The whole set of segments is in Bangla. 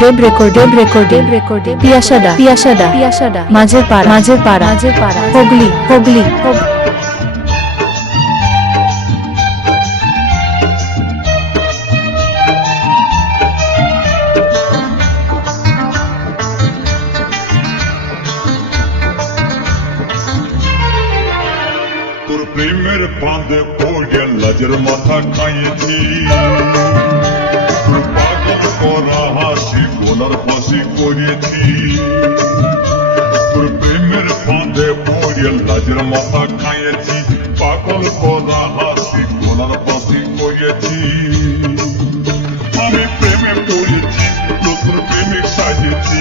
রেকর্ডে পিয়াসাডা মাঝের পাড়া হুগলি তোর প্রেমের ফাঁদে পড়ে লাজের মাথা খাইয়েছি, তোর পাগল করা হাসি গোলার ফাঁসি করেছি। তোর প্রেমের ফাঁদে পড়ে লাজের মাথা খাইয়েছি, পাগল করা হাসি গোলার ফাঁসি করেছি। আমি প্রেমে পড়েছি, তোর প্রেমিক সাজেছি।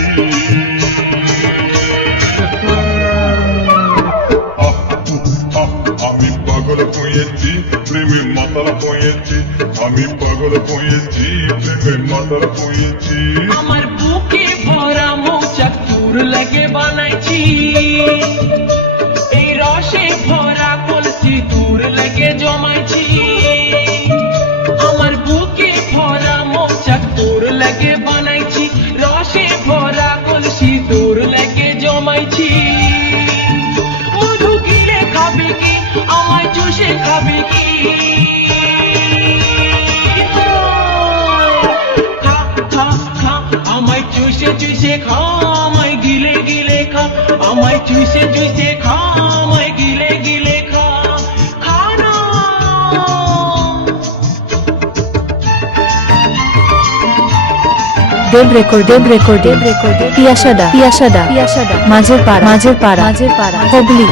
আমি পাগল হয়েছি, প্রেমে মাতাল হয়েছি। আমি পাগল হয়েছি, প্রেমে মাতাল হয়েছি। আমার বুকে ভরা মৌচাক তোর লাগে বানাইছি, এই রসে ভরা কলসি তোর লাগে জমাইছি। আমার বুকে ভরা মৌচাক তোর লাগে বানাইছি, রসে ভরা কলসি তোর লাগে জমাইছি। মধু গিলে খাবে কি, আমায় চুষে খাবে কি? আমায় চুষে খা, আমায় গিলে খা। আমায় চুষে খা, আমায় গিলে খা। খানা রেকর্ডে পিয়াসাডা মাঝের পাড়া হুগলি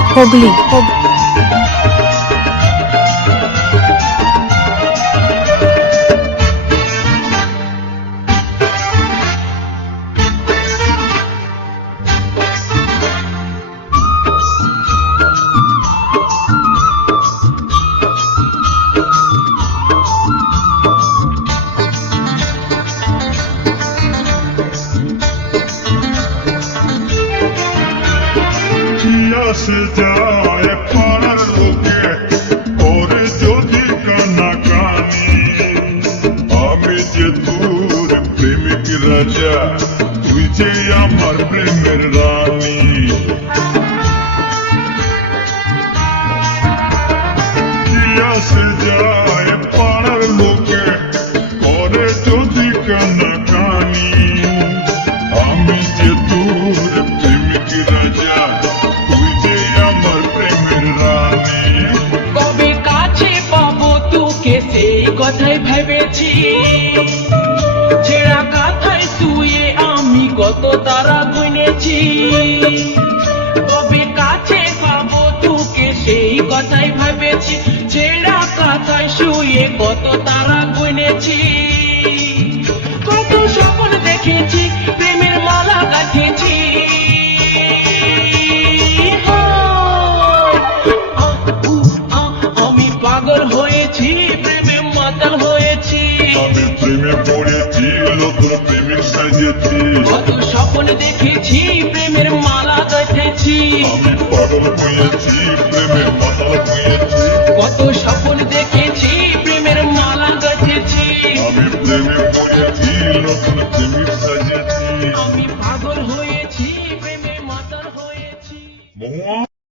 আসে যায় পাড়ার লোকে ওরে যদি কানাকানি, আমি যে তোর প্রেমিক রাজা, তুই যে আমার প্রেমের রানী। আসে যায় পাড়ার লোকে ওরে যদি কানাকানি, আমি যে তোর প্রেমিক রাজা, তুই যে আমার প্রেমের রানী। কবে কাছে পাবো তোকে সেই কথাই ভেবেছি, ছেঁড়া কাঁথায় শুয়ে আমি কত তারা গুনেছি। কবে কাছে পাবো তোকে সেই কথাই ভেবেছি, ছেঁড়া কাঁথায় শুয়ে কত তারা গুনেছি। কত স্বপ্ন দেখেছি, প্রেমের মালা গাঁথেছি। আমি পাগল হয়েছি, প্রেমে মাতাল হয়েছি। আমি প্রেমে পড়েছি, তোর প্রেমিক সাজেছি। কত স্বপ্ন দেখেছি, প্রেমের মালা গাঁথেছি। আমি পাগল হয়েছি,